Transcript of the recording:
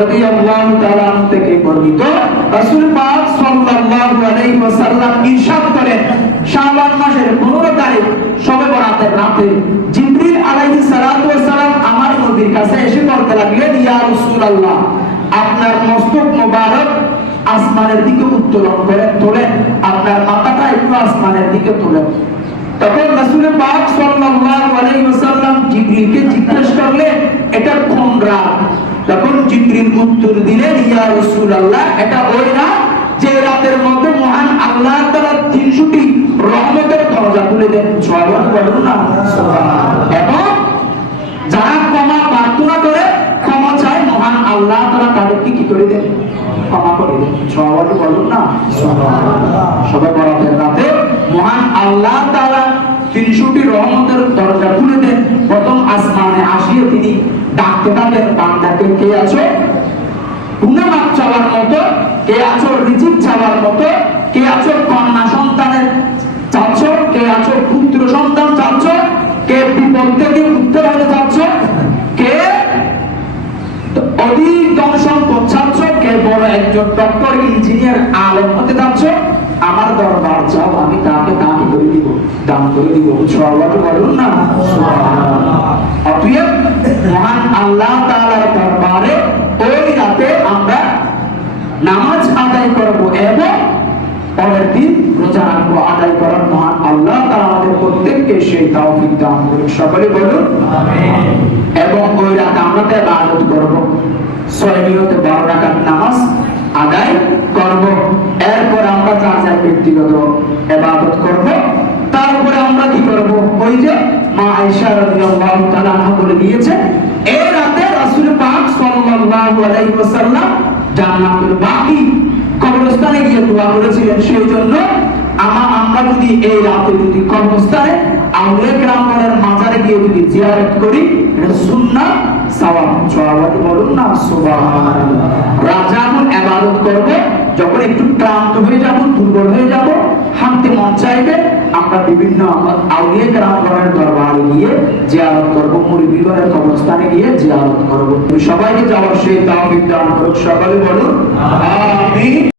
রাদিয়াল্লাহু তাআলা থেকে বর্ণিত। রাসূল পাক সাল্লাল্লাহু আলাইহি ওয়াসাল্লাম ইরশাদ করেন, শাবান মাসের 15 তারিখ শবে বরাতের রাতে। জিবরিল আলাইহিস সালাতু ওয়াস সালাম আমার নবীর কাছে এসে বলতে লাগলেন, ইয়া রাসূলুল্লাহ, আপনার মস্তক মোবারক আসমানের দিকে উত্তোলন করে তোলেন, আপনার মাথাটা একটু আসমানের দিকে তোলেন। তখন রাসূল পাক সাল্লাল্লাহু আলাইহি জিজ্ঞেস করলেন এটা কোন রাত? জিবরিল উত্তর দিলেন ইয়া রাসূলুল্লাহ এটা ওই রাত যে রাতের মধ্যে মহান আল্লাহ তাআলা 300টি রহমতের দরজা খুলে দেন। সুবহান বলুন না। এবং যারা ক্ষমা প্রার্থনা করে ক্ষমা চায় মহান আল্লাহ তারা তাদেরকে কি করে দেন? ক্ষমা করে দেন। সবাই বলুন না। সবাই বরাতের রাতে। মহান আল্লাহ তারা তিনশোটি রহমতের দরজা খুলে দেন। প্রথম আসমানে আসিয়ে তিনি ডাকতে বান্দাকে কে আছো? গুণমাপ চাওয়ার মতো, কে আছো? রিজিক চাওয়ার মতো, কে আছো? কন্যা সন্তানের চাচ্ছ? কে আছো? পুত্র সন্তান চাচ্ছ? কে বিপদ থেকে উত্তর হতে চাচ্ছ? কে? অধিক ধন সম্পদ চাচ্ছ? কে বড় একজন ডক্টর ইঞ্জিনিয়ার আলম হতে চাচ্ছ? আমার দরবার চাও, আমি তাকে দান করে দিব, দান করে দিব। সবাই বলুন না অতএব মহান আল্লাহ তাআলার দরবারে ওই রাতে আমরা নামাজ আদায় করব এবং পরের দিন রোজা রাখব আদায় করার মহান আল্লাহ তাআলা আমাদের প্রত্যেককে সেই তৌফিক দান করুন সকলে বলুন এবং ওই রাতে আমরা তো ইবাদত করব। ছয় নিয়তে বারো রাকাত নামাজ আদায় করব। এরপর আমরা যা যা ব্যক্তিগত ইবাদত করব তারপরে আমরা কি করব? ওই যে মা আয়েশা আমরা আউলিয়া মাজারে গিয়ে যদি জিয়ারত করি, এটা বলুন না, সুবহানাল্লাহ। রাজা এখন ইবাদত করব, যখন একটু ক্লান্ত হয়ে যাব, দুর্বল হয়ে যাব, হাঁটতে মন চাইবে, আমরা বিভিন্ন আউলিয়া কেরামগণের দরবারে গিয়ে জিয়ারত করব, মুরিদগণের কবরস্থানে গিয়ে জিয়ারত তুমি সবাইকে যাওয়ার সেই তাওফিক দান করুক, সকলে বলুন, আমিন।